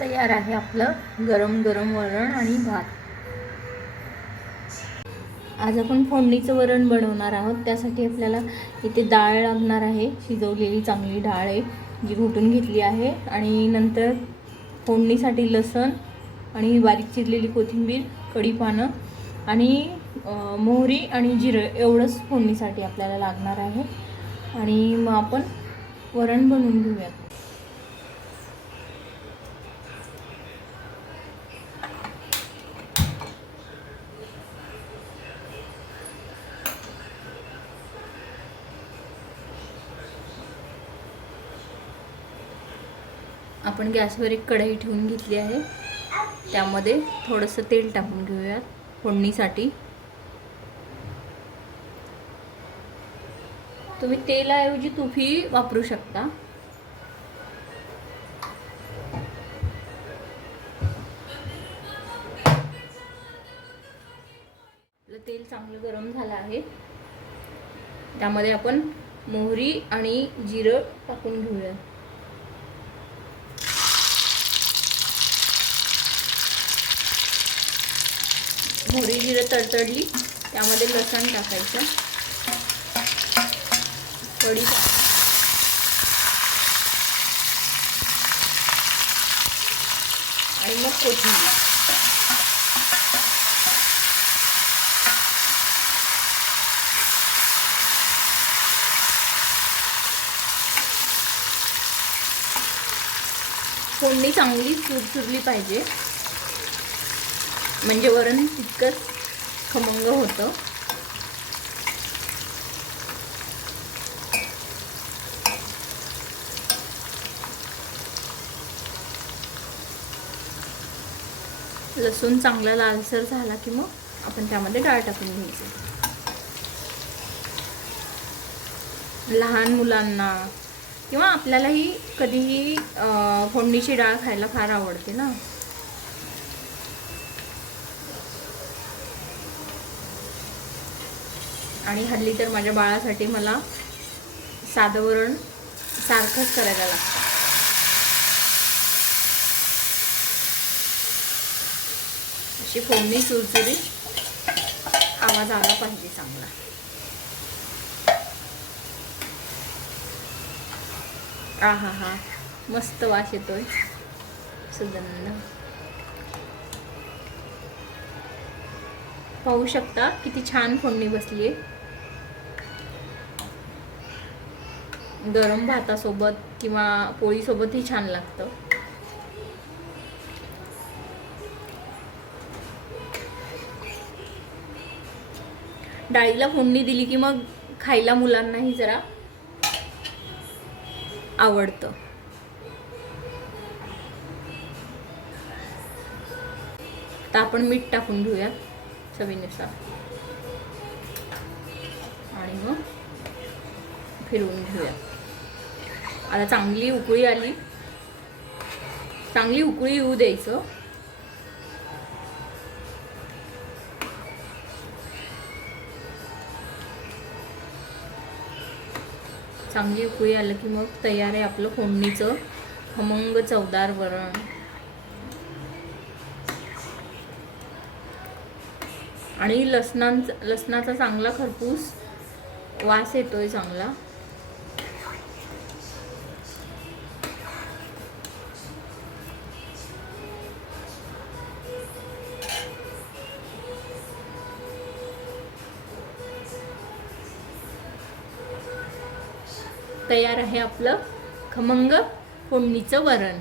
तयार आहे आपलं गरम गरम वरण आणि भात। आज आपण फोडणीचं वरण बनवणार आहोत। त्यासाठी आपल्याला इथे डाळ लागणार आहे, शिजवलेली चांगली डाळ आहे जी घोटून घेतली आहे। आणि नंतर फोडणीसाठी लसूण आणि बारीक चिरलेली कोथिंबीर, कढीपानं आणि मोहरी आणि जिरं एवढंच फोडणीसाठी आपल्याला लागणार आहे। आणि मग आपण वरण बनवून घेऊयात। आपण गॅसवर एक कढई ठेवून घेतली आहे, त्यामध्ये थोडंसं तेल टाकून घेऊयात फोडणीसाठी। तुम्ही तेलाऐवजी तूपही वापरू शकता। तेल चांगलं गरम झालं आहे, त्यामध्ये आपण मोहरी आणि जिरं टाकून घेऊया। मोहरी जिरं तडतडली, त्यामध्ये लसूण टाकायचं, कढीपत्ता आणि मग कोथिंबीर। फोडणी चांगली चुरचुरली पाहिजे, म्हणजे वरण तितकंच खमंग होतं। लसूण चांगला लालसर झाला की मग आपण त्यामध्ये डाळ टाकून घ्यायची। लहान मुलांना किंवा आपल्यालाही कधीही फोडणीची डाळ खायला फार आवडते ना। आणि हल्ली तर माझ्या बाळासाठी मला साधं वरण सारखंच करायला लागतं। अशी फोडणी चुरचुरीत आवाज आला पाहिजे चांगला। आहा हा, मस्त वास येतोय, सुगंध। पाहू शकता किती छान फोडणी बसली आहे। गरम भातासोबत किंवा पोळीसोबतही छान लागतं। डाळीला फोडणी दिली की मग खायला मुलांनाही जरा आवडतं। आता आपण मीठ टाकून घेऊया चवीनुसार आणि मग फिरवून घेऊया। आता चांगली उकळी आली, चांगली उकळी येऊ द्यायचं। चांगली उकळी आलं की मग तयार आहे आपलं फोडणीचं खमंग चवदार वरण। आणि लसणाचा चांगला खरपूस वास येतोय चांगला। तयार आहे आपलं खमंग फोडणीचं वरण।